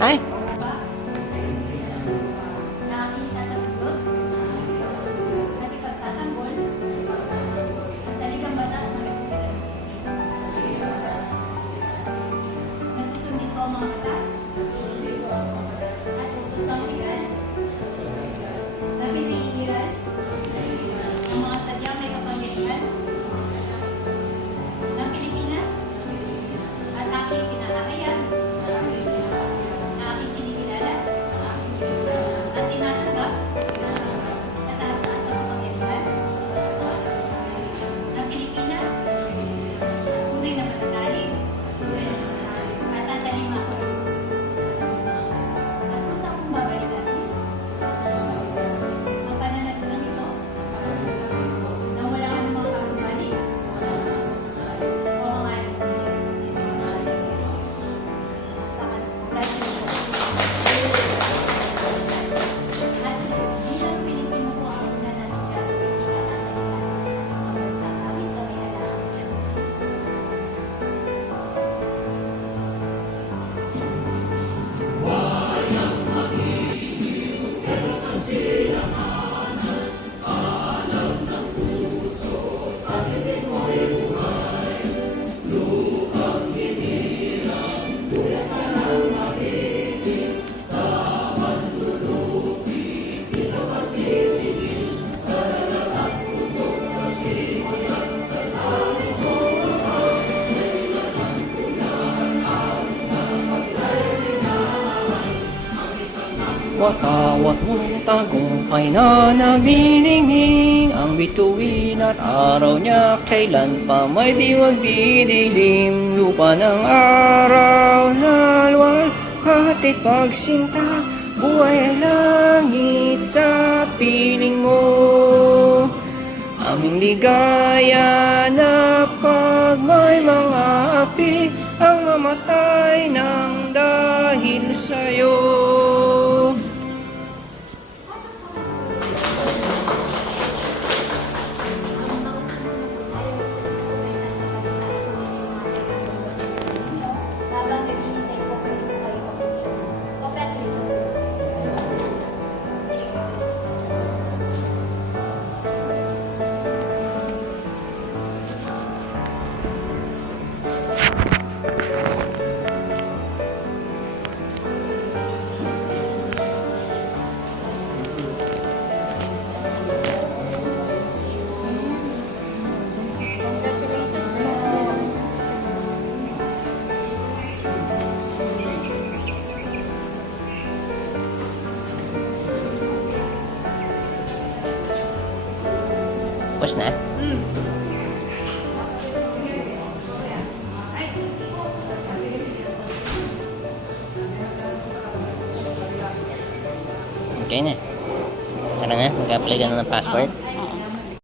Ay! Watawat mong tagumpay na nagniningning ang bituin at araw niya kailan pa may diwag didilim. Lupa ng araw na luwalhati pagsinta, buhay ang langit sa piling mo. Aming ligaya na pag may mga api ang mamatay ng dahil sa'yo. Tapos na? Okay na. Tara na, mag-apply ka na ng passport.